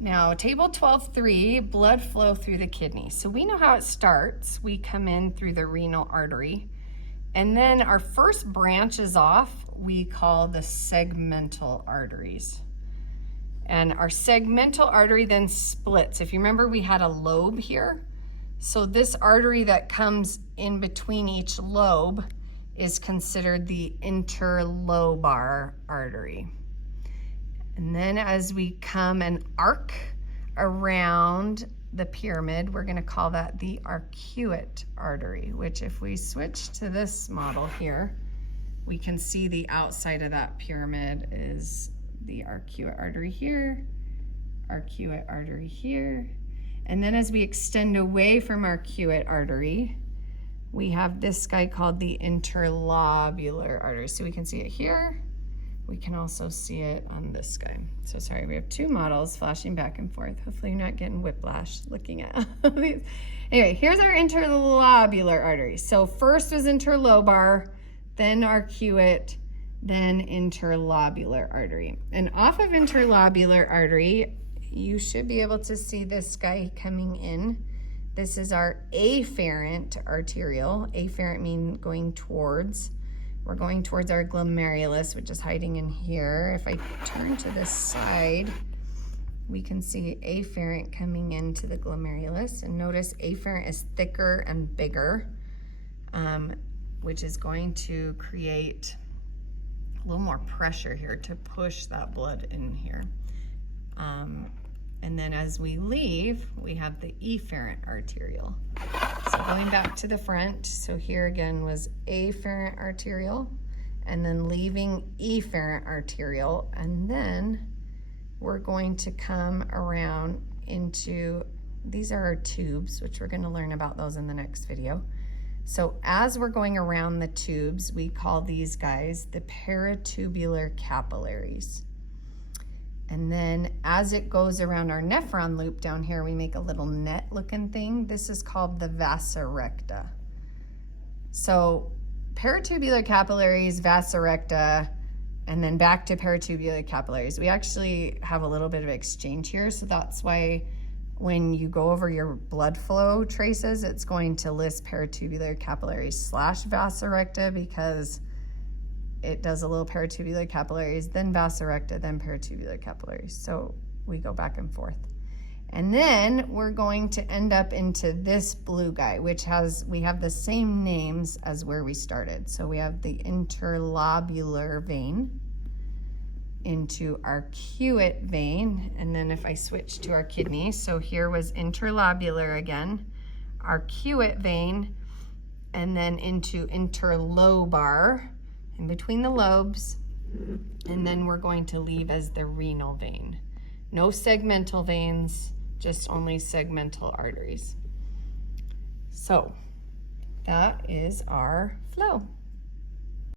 Now, table 12.3, blood flow through the kidney. So we know how it starts. We come in through the renal artery, and then our first branches off, we call the segmental arteries. And our segmental artery then splits. If you remember, we had a lobe here. So this artery that comes in between each lobe is considered the interlobar artery. And then as we come and arc around the pyramid, we're going to call that the arcuate artery, which if we switch to this model here, we can see the outside of that pyramid is the arcuate artery here, arcuate artery here. And then as we extend away from arcuate artery, we have this guy called the interlobular artery. So we can see it here. We can also see it on this guy. So sorry, we have two models flashing back and forth. Hopefully you're not getting whiplash looking at these. Anyway, here's our interlobular artery. So first was interlobar, then arcuate, then interlobular artery. And off of interlobular artery, you should be able to see this guy coming in. This is our afferent arteriole. Afferent means going towards. We're going towards our glomerulus, which is hiding in here. If I turn to this side, we can see afferent coming into the glomerulus. And notice afferent is thicker and bigger, which is going to create a little more pressure here to push that blood in here. And then as we leave, we have the efferent arteriole. So going back to the front, so here again was afferent arteriole, and then leaving efferent arteriole, and then we're going to come around into, these are our tubes, which we're going to learn about those in the next video. So as we're going around the tubes, we call these guys the peritubular capillaries. And then as it goes around our nephron loop down here, we make a little net looking thing. This is called the vasa recta. So peritubular capillaries, vasa recta, and then back to peritubular capillaries. We actually have a little bit of exchange here. So that's why when you go over your blood flow traces, it's going to list peritubular capillaries / vasa recta, because it does a little peritubular capillaries, then vasa recta, then peritubular capillaries. So we go back and forth. And then we're going to end up into this blue guy, which we have the same names as where we started. So we have the interlobular vein, into arcuate vein, and then if I switch to our kidney, so here was interlobular again, arcuate vein, and then into interlobar, in between the lobes, and then we're going to leave as the renal vein. No segmental veins, just only segmental arteries. So that is our flow.